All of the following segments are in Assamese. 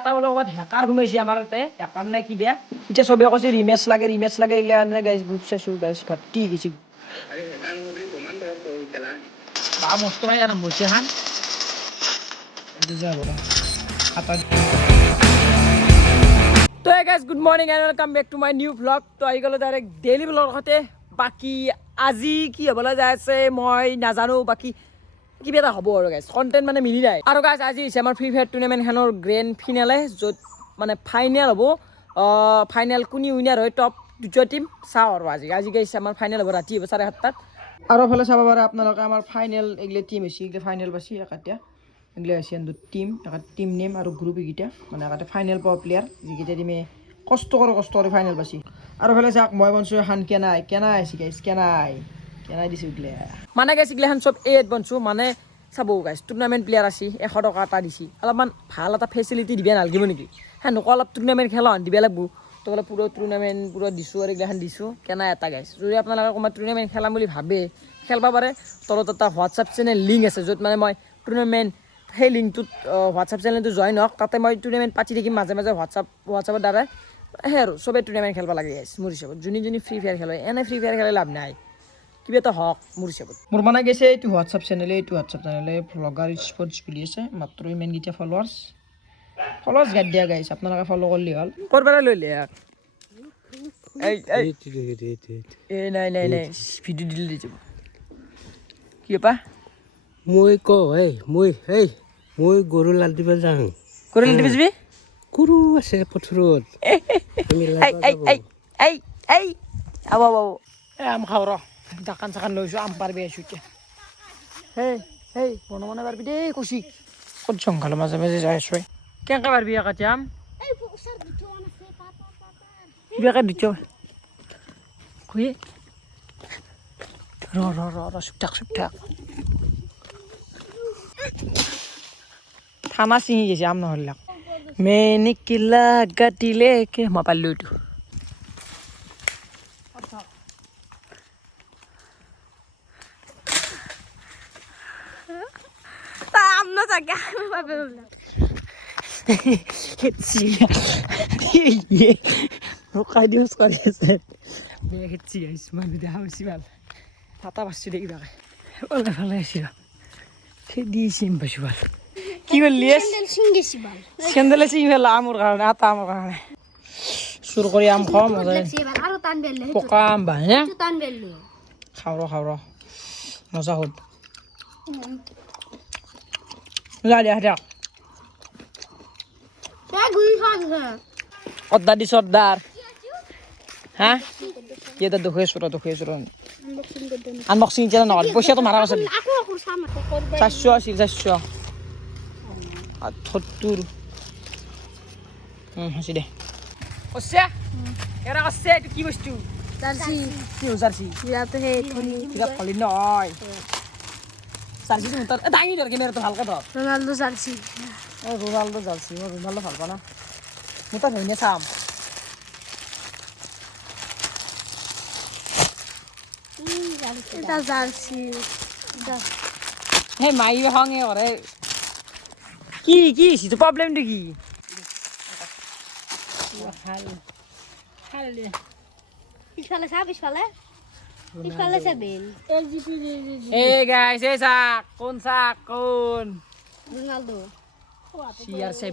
এটা বোলে ক'ৰবাত হেকাৰ সোমাইছে আমাৰ তাতে হেকাৰ নে কি বেয়া এতিয়া চবে কৈছে ৰিমেচ লাগে এইগিলা গাইজ গ্ৰুপ চাইছো গাইজ ভৰ্তি গৈছে বা মস্ত নাই আৰম্ভ হৈছে হান তো guys good morning and welcome back to my new vlog তো আহি গ'লো ডাইৰেক্ট ডেইলি ভ্লগৰ সৈতে বাকী আজি কি হ'বলৈ যাই আছে মই নাজানো বাকী কিবা এটা হ'ব আৰু গাইজ কণ্টেণ্ট মানে মিলি যায় আৰু গাইজ আজি হৈছে আমাৰ ফ্ৰী ফায়াৰ টুৰ্ণামেণ্টখনৰ গ্ৰেণ্ড ফিনালে য'ত মানে ফাইনেল হ'ব ফাইনেল কোনে উইনাৰ হয় টপ দুটা টিম চাওঁ আৰু আজি গাইছে আমাৰ ফাইনেল হ'ব ৰাতি হ'ব 7:30 আৰু ফালে চাব পাৰে আপোনালোকে আমাৰ ফাইনেল এইগিলা টিম হৈছে এইগিলা ফাইনেল পাইছে একাতিয়া এইগিলা হৈছে টিম টিম নেম আৰু গ্ৰুপ এইকেইটা মানে একাতে ফাইনেল পোৱা প্লেয়াৰ যিকেইটা টিমে কষ্ট কৰি ফাইনেল পাইছে আৰু ফালে চাওক মই বনছোঁ এখন কেনাই হৈছে গাইছ কেনাই দিছোঁ এইগিলা মানে গাইছ এইগিলাখন চব বনছোঁ মানে চাব গাইছ টুৰ্ণামেণ্ট প্লেয়াৰ আছে 100 টকা এটা দিছে অলপমান ভাল এটা ফেচিলিটি দিব নালাগিব নেকি সেনেকুৱা অলপ টুৰ্ণামেণ্ট খেলা দিব লাগিব তো বোলে পুৰো টুৰ্নামেন্ট পুৰো দিছোঁ আৰু এইগিলাখন দিছোঁ কেনা এটা গাইছ যদি আপোনালোকে ক'ৰবাত টুৰ্ণামেণ্ট খেলাম বুলি ভাবে খেলবা পাৰে তলত এটা হোৱাটছআপ চেনেল লিংক আছে য'ত মানে মই টুৰ্ণামেণ্ট সেই লিংকটোত হোৱাটছআপ চেনেলটো জইন হওক তাতে মই টুৰ্ণামেণ্ট পাতি থাকিম মাজে হোৱাটছআপৰ দ্বাৰাই সেই আৰু চবে টুৰ্ণামেণ্ট খেলবা লাগে গাইছ মোৰ হিচাপত যোনে ফ্ৰী ফায়াৰ খেলে এনে ফ্ৰী ফায়াৰ খেলে লাভ নাই কিবা এটা হওক মোৰ হিচাপত মোৰ মানে গৈছে এইটো হোৱাটছআপ চেনেলে ভ্লগাৰ স্পৰ্টছ বুলি আছে মাত্ৰ ইমানকেইটা ফলোৱাৰ্ছ গাইড দিয়া গাইছ আপোনালোকে ফলো কৰিলে হ'ল ক'ৰ পৰা লৈ লিয়াক নাই ভিডিঅ' দিলে দি যাব কি পা মই গৰু লাল দিব যাওঁ কৰি দিবি যাবি গৰু আছে পথাৰত আব আম খাওঁ ৰ জাকান চাকান লৈছোঁ আম পাৰবি আছোঁ এতিয়া মনে পাৰবি দেই কচি ক'ত জংঘলৰ মাজে যাই আছোঁ কেনেকৈ পাৰবি একাতি আম কিবাকে দিছ খুই ৰ চুপ থাক থানা ছিঙি গৈছে আম নহ'লে মেনে কিলা গাতিলে কে মই পাৰিলোঁ এইটো ৰখাই দিবচ কৰি আছে বেয়া খেতি আহিছোঁ মানুহ দেখা পাইছি ভাল ফাটা পাইছোঁ দে কিবাকে ভালে আহিছিল দিছিম পাইছোঁ ভাল কি কৰিলি চেণ্ডেলে ছিঙি পেলা আমৰ কাৰণে আটা আমৰ কাৰণে চুৰ কৰি আম খাওঁ মজা পকা আম বাহে খাওঁ ৰ মজা হ'ল দিয়া অৰ্ডাৰ দিছ অৰ্ডাৰ হা কি এটা দুখে আছোঁ আনবক্সিং এতিয়া নহয় পইচাটো মাৰা আছে 400 আছিল 470 হৈছে দে এইটো কি বস্তু জাৰ্চি নহয় জাৰ্চিটো মোৰ তাত দাঙি ধৰ কেমেৰাটো ভালকৈ ধৰ ৰোনাল্ডো জাৰ্চি মই ৰোনাল্ডো ভাল পাওঁ না মোৰ তাত হয়নে চাম সেই মাই খঙে কৰে কি হৈছে প্ৰব্লেমটো কি কোন CR7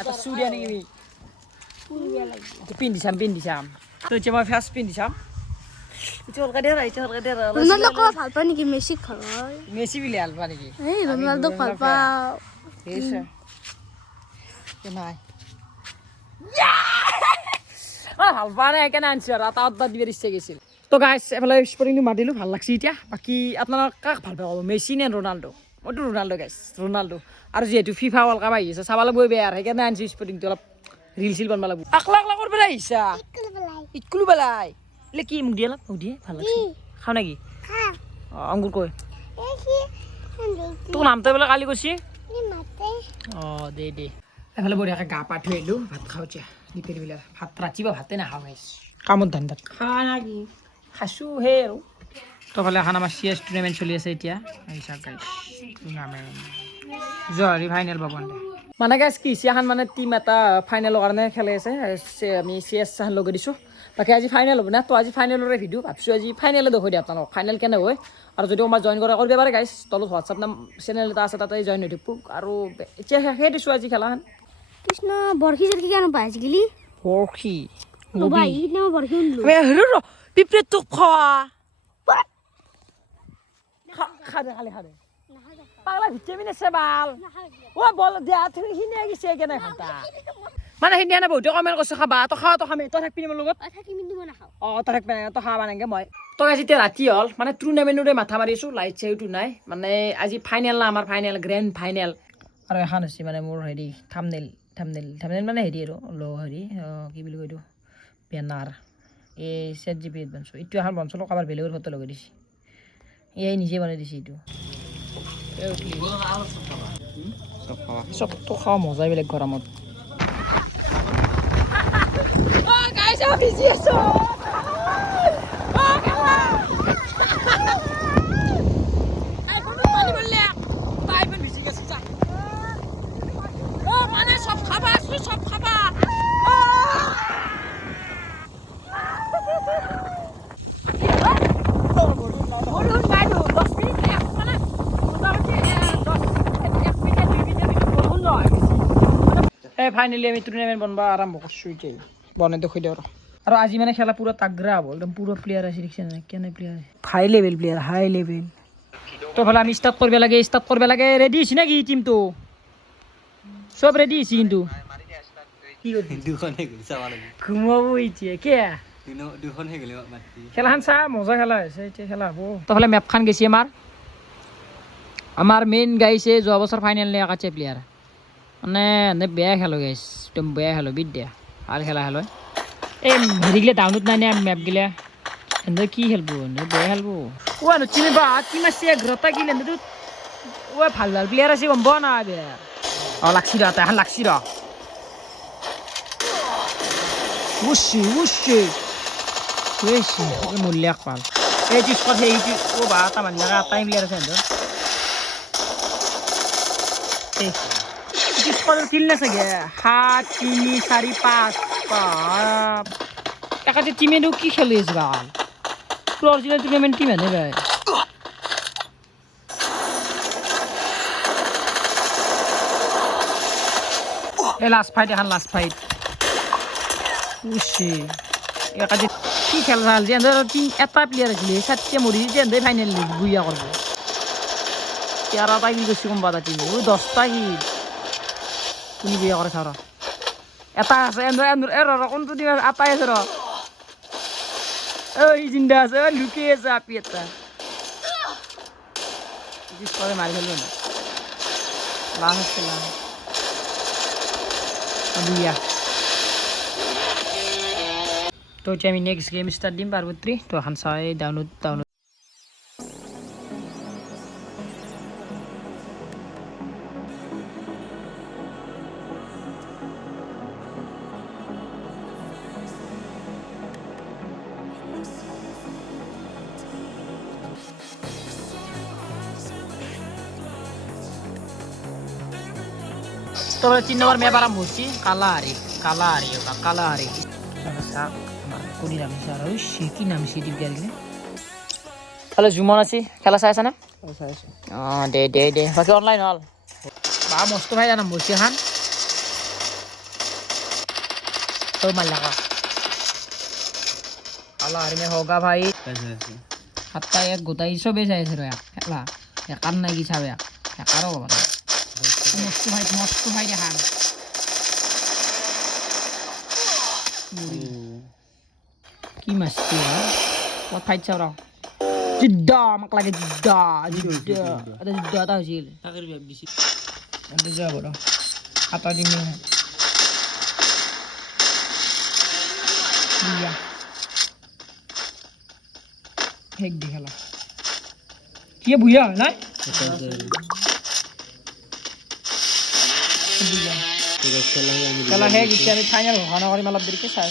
এটা চুৰিয়া নেকি পিন্ধি চাম তো এতিয়া মই ফাৰ্ষ্ট পিন্ধি চাম মেচি বুলি ভাল পা নেকি ভাল পা নাই সেইকাৰণে আনিছোঁ আৰু এটা অৰ্ডাৰ দিব ইচ্ছা গৈছিল তো গাইছ এফালে স্পৰ্টিংটো মাৰিলোঁ ভাল লাগছে এতিয়া বাকী আপোনালোক কাক ভাল পাব মেচি নে ৰোনাল্ডো মইতো ৰোনাল্ডো গাইছ আৰু যিহেতু ফিফা ৱৰ্ল্ড কাপ আহি আছে চাব লাগিব বেয়া সেইকাৰণে আনিছোঁ স্পৰ্টিংটো অলপ ৰিল বনাব লাগিব আকলা কৰিব আহিছা ইটকুলো পেলাই কি মোক দিয়ে অলপ ভাল লাগছে খাওঁ নেকি অংকুৰ কৈ তোৰ নামটো বোলে কালি কৈছি দে এফালে বঢ়িয়াকৈ গা পা ধুই আহিলোঁ ভাত খাওঁ এতিয়া দুপৰীয়া ভাত ৰাতিপুৱা ভাতে নাখাওঁ কামত ধান্দাত খাইছোঁ সেই আৰু তো ফালে এখন আমাৰ CS টুৰ্ণামেণ্ট চলি আছে এতিয়া যোৱাৰী ফাইনেল পাব মানে গাইছ কি চিয়াখান মানে টিম এটা ফাইনেলৰ কাৰণে খেলি আছে আমি চি এছ চাহান লগাই দিছোঁ বাকী আজি ফাইনেল হ'ব না তো আজি ফাইনেলৰে ভিডিঅ' ভাবিছোঁ আজি ফাইনেলে দেখুৱাই দিওঁ আপোনালোকক ফাইনেল কেনে হয় আৰু যদি মই জইন কৰিব পাৰে গাইছ তলত হোৱাটছআপ নাম চেনেল এটা আছে তাতে জইন হৈ থাকোঁ আৰু এতিয়া শেষে দিছোঁ আজি খেলাখন কৃষ্ণ বৰশী চৰশী কেন পাই আজিকালি বৰশী ৰ'বা এইদিনা মই বৰশী শুনিলোঁ পিপৰে তোক খোৱা খাদে খালে খাদে পাগলা ভিটামিন আছে বাল ও বল দিয়া তুমি সিনে গিছে কেনে খাতা মানে সিনে না বহুত কমেন্ট কৰিছে খাবা তো খাও তো খামে তো থাকবি মোৰ লগত থাকি কিন্তু মই নাখাওঁ তো থাকবি না তো খাবা নাগে মই তো আজি এতিয়া ৰাতি হ'ল মানে টুৰ্ণামেণ্টৰে মাথা মাৰিছোঁ লাইট চাইটো নাই মানে আজি ফাইনেল না আমাৰ ফাইনেল গ্ৰেণ্ড ফাইনেল আৰু এখন হৈছে মানে মোৰ হেৰি থামনেল মানে হেৰি আৰু হেৰি কি বুলি কয় এইটো বেনাৰ এই চেট জি পি বনাইছোঁ এইটো এখন বনাইছিলোঁ কাৰোবাৰ বেলেগৰ ফটো লগাই দিছে এই নিজে বনাই দিছে এইটো চবটো খাওঁ মজাই বেলেগ গৰমত ফাইনেলি আমি টুৰ্ণামেণ্ট বনাব আৰম্ভ কৰিছোঁ এতিয়া বনাই দেখুৱাই দিওঁ আৰু আজি মানে খেলা পুৰা তাগৰা হ'ব একদম পুৰা প্লেয়াৰ আছে দেখিছে নাই কেনে প্লেয়াৰ হাই লেভেল প্লেয়াৰ হাই লেভেল তো ভালে আমি ষ্টাৰ্ট কৰিব লাগে ৰেডি হৈছে নেকি টিমটো চব ৰেডি হৈছে কিন্তু ঘুমাব এতিয়া কে খেলাখন চা মজা খেলা হৈছে এতিয়া খেলা হ'ব তো ভালে মেপখন গেছি আমাৰ মেইন গাইছে যোৱা বছৰ ফাইনেল নিয়া কাছে প্লেয়াৰ মানে বেয়া খেলো গাইছ একদম বেয়া খেলো বিদ্যা ভাল খেলা খেলো এই হেৰিগিলা ডাউনলোড নাই নে মেপগিলা এনে কি খেলব বেয়া খেলব চিনি বা টিম আছে ঘৰতা কি লেন্দটো ভাল ভাল প্লেয়াৰ আছে গম পোৱা নাই বেয়া লাগছি ৰ এখন লাগছি ৰ মূল্যাক পাল এই টিস্কত সেইটো বা এটা মানুহ এটাই প্লেয়াৰ আছে সিহঁতৰ কিল না চাগে 7 3 4 5 একাতে টিমেটো কি খেলি আছে গাল অৰিজিনেল টুৰ্ণামেণ্ট টিম হেনে ভাই এই লাষ্ট ফাইট এখন লাষ্ট ফাইট একাতে কি খেল ভাল যে এটা প্লেয়াৰ আছিলে চাৰিটা মৰি যে ফাইনেল বুইয়া কৰিব 13টা কিল কৰিছে কোনোবা এটা টিমে 10টা কিল কোনে বিয়া কৰে চাওঁ এটা আছে কোনটো দিন এটাই আছে জিন্দা আছে লুকি আছে আপি এটা মাৰি খেলো না লাভ আছে বিয়া তো এতিয়া আমি নেক্সট গেম ষ্টাৰ্ট দিম পাৰ্বত্ৰী তো এখন চাই ডাউনলোড তো 3 নম্বর ম্যাপ আরম্ভ হচ্ছে কালাহারি কোনি নাম আছে কি নাম আছে হ্যালো জুমন আছি খেলা চাই আছে না দে বাকি অনলাইন হল বা মস্ত ভাই জানাম বসি এখন তো মাল্লাকা কালাহারি মে হোগা ভাই হাতটা এক গোটাই সবে চাইছে খেলা একার নাই কি চাবে একারও হব না মস্ত ভাই দেখান কি মাছটি কত ফাইট চাও র জিদ্দা আমাক লাগে জিদ্দা এটা হৈছিল যাব ৰ হাতা দিম শেষ দি খেলা কি বুঢ়া হয় নাই খেলা শেষ এতিয়া আমি ফাইনেল ঘোষণা কৰিম অলপ দেৰিকৈ চাই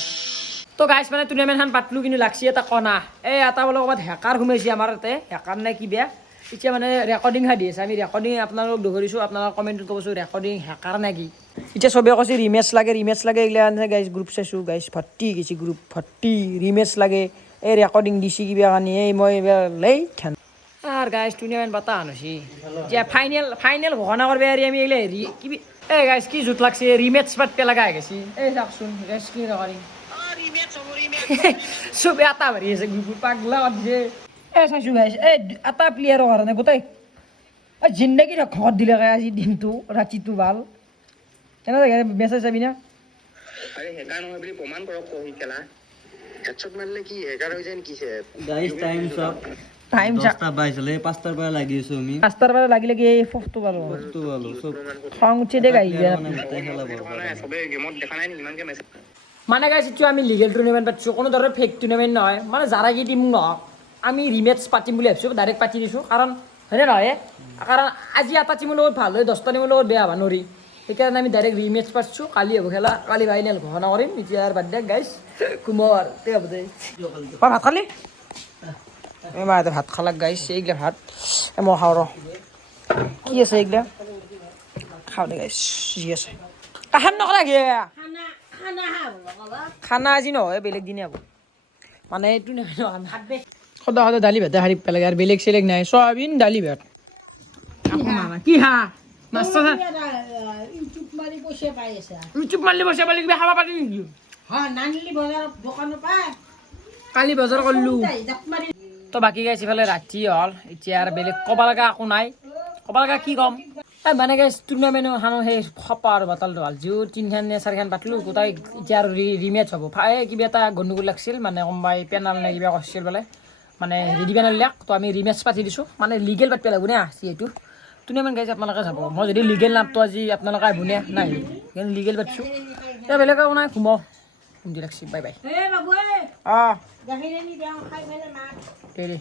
তো গাইছ মানে টুৰ্ণামেণ্টখন পাতলোঁ কিন্তু লাগছি এটা কণা এই এটা বোলে ক'ৰবাত হেকাৰ সোমাইছে আমাৰ তাতে হেকাৰ নে কি বেয়া এতিয়া মানে ৰেকৰ্ডিং দি আছে আমি ৰেকৰ্ডিং আপোনালোকক দেখুৱাইছোঁ আপোনালোকৰ কমেণ্টত ক'বচোন ৰেকৰ্ডিং হেকাৰ নেকি এতিয়া চবেই কৈছে ৰিমেচ লাগে এইগিলা গাইজ গ্ৰুপ চাইছোঁ গাইজ ভৰ্তি গৈছে গ্ৰুপ ভৰ্তি ৰিমেচ লাগে এই ৰেকৰ্ডিং দিছে কিবা কাৰণে এই মই এইবাৰ লেই ঠান আৰু গাইজ টুৰ্ণামেণ্ট পতা হৈছে এতিয়া ফাইনেল ঘোষণা কৰিব আৰু আমি এইগিলা হেৰি কিবি এই গাইজ কি জোঁট লাগছে ৰিমেচ পাতিব লগা হৈ গৈছে এই চাওকচোন গাইজ কি ৰেকৰ্ডিং চবে এটা ভৰি আছে গ্ৰুপত পাগলা দিছে এই চাইছোঁ গাইজ এই এটা প্লেয়াৰৰ কাৰণে গোটেই জিন্দগী ঘৰত দিলে আজি দিনটো ৰাতিটো ভাল কেনেকৈ মেছেজ চাবি না আৰে হেকাৰ নহয় বুলি প্ৰমাণ কৰক কহি খেলা হেডশ্বট মাৰিলে কি হেকাৰ হৈ যায় নেকি গাইজ টাইম চক টাইম 10:22 হলে 5টাৰ পৰা লাগি আছো আমি 5টাৰ পৰা লাগি এই ফটো পালো বস্তু পালো চব খং উঠে দে গাই মানে গোটেই খেলা চবে গেমত দেখা নাই নেকি ইমানকে মেছেজ মানে গাইছ এইটো আমি লিগেল টুৰ্ণামেণ্ট পাতিছোঁ কোনো ধৰণৰ ফেক টুৰ্ণামেণ্ট নহয় মানে যাৰা কি টিম নহওক আমি ৰিমেচ পাতিম বুলি ভাবিছোঁ ডাইৰেক্ট পাতি দিছোঁ কাৰণ হয়নে নহয় কাৰণ আজি এটা টিমৰ লগত ভাল হয় 10টা টিমৰ লগত বেয়া হ'ব নোৱাৰি সেইকাৰণে আমি ডাইৰেক্ট ৰিমেচ পাতিছোঁ কালি হ'ব খেলা কালি ফাইনেল ঘোষণা কৰিম এতিয়া আৰু বাদ দে গাইছ কুমৰ তে হ'ব দে ভাত খালি এই মাহঁতে ভাত খালাক গাইছ এইগিলা ভাত মই খাওঁ ৰ কি আছে এইগিলা খাওঁ দে গাইছ যি আছে কাহান নকৰা গে খানা আজি নহয় বেলেগ দিনে হ'ব মানে এইটো নহয় সদায় দালি ভাতে হাৰি পেলাগে আৰু বেলেগ চেলেগ নাই চয়াবিন দালি ভাত কি হা মাছ ইউটিউব মাৰি পইচা পালি কিবা খাব পাৰি নেকি কালি বজাৰ কৰিলোঁ তো বাকী গাইছ ইফালে ৰাতি হ'ল এতিয়া আৰু বেলেগ ক'ব লগা একো নাই ক'ব লগা কি ক'ম এই মানে গাইছ টুৰ্ণামেণ্ট এখন সেই খপা আৰু বাটালটো হ'ল যিও 3খান নে 4খান পাতিলোঁ গোটাই এতিয়া আৰু ৰিমেচ হ'ব এই কিবা এটা গণ্ডগোল লাগিছিল মানে কোনোবাই পেনাল নে কিবা কৰিছিল বোলে মানে ৰেডি পেনাল লিয়াক তো আমি ৰিমেচ পাতি দিছোঁ মানে লিগেল পাতিব লাগিব না যিহেতু টুৰ্ণামেণ্ট গাইছ আপোনালোকে যাব মই যদি লিগেল নাপটো আজি আপোনালোকে আহিব নে নাই সেইকাৰণে লিগেল পাতিছোঁ এতিয়া বেলেগ একো নাই ঘুমাওঁ শুনি লাগছি বাই বাই অঁ দে